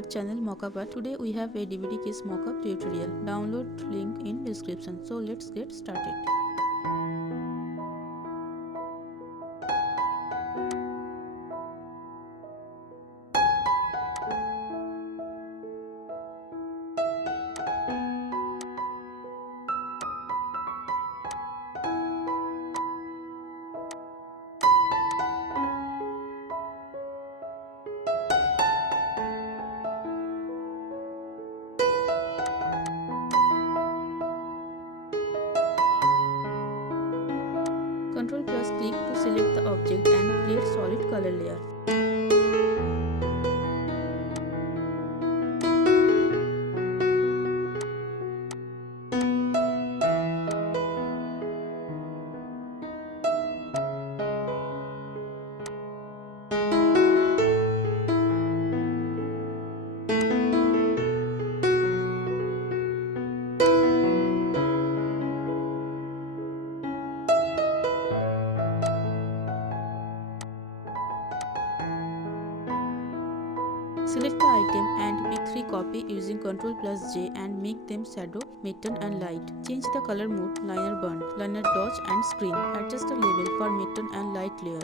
our channel Mockup. Today we have a DVD Case Mockup tutorial. Download link in description. So let's get started. Ctrl plus click to select the object and create solid color layer. Select the item and pick 3 copy using Ctrl plus J and make them shadow, midtone and light. Change the color mode, liner burn, liner dodge and screen. Adjust the level for midtone and light layer.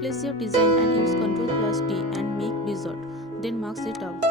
Place your design and use Ctrl plus T and make wizard. Then mask it out.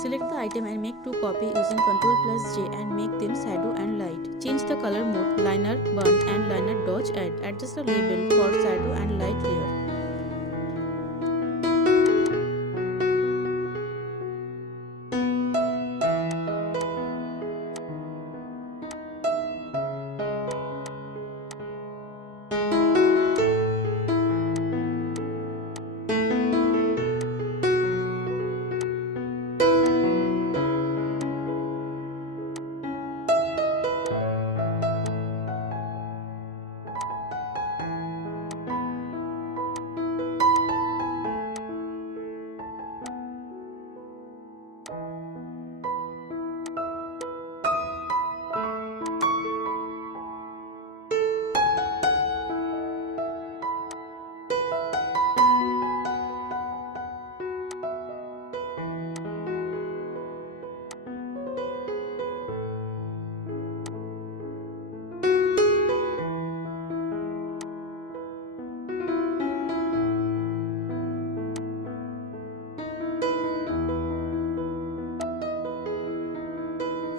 Select the item and make 2 copies using Ctrl plus J and make them shadow and light. Change Change the color mode, liner burn and liner dodge add. Adjust the label for shadow and light layer.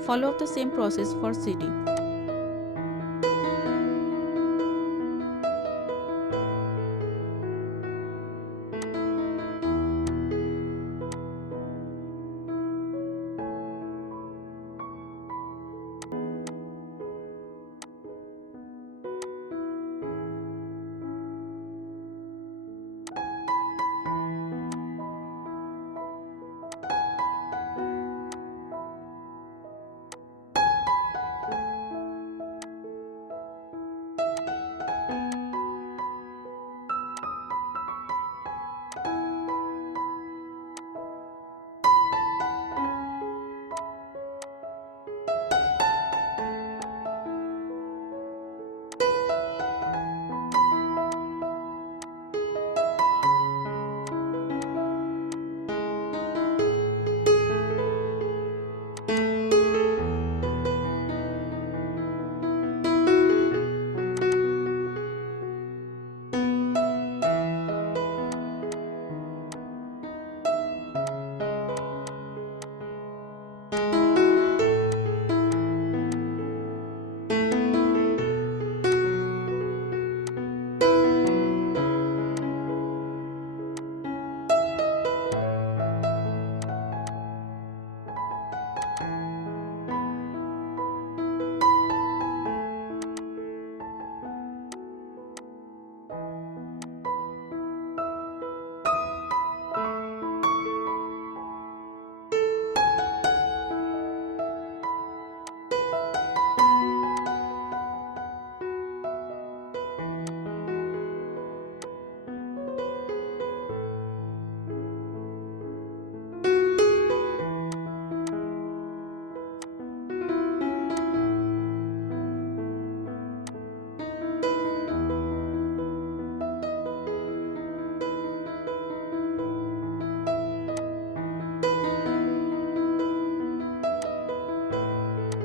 Follow up the same process for CD.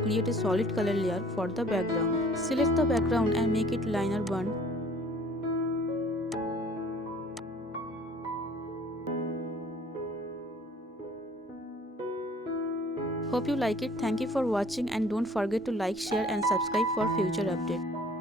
Create a solid color layer for the background. Select the background and make it liner burn. Hope you like it. Thank you for watching and don't forget to like, share and subscribe for future updates.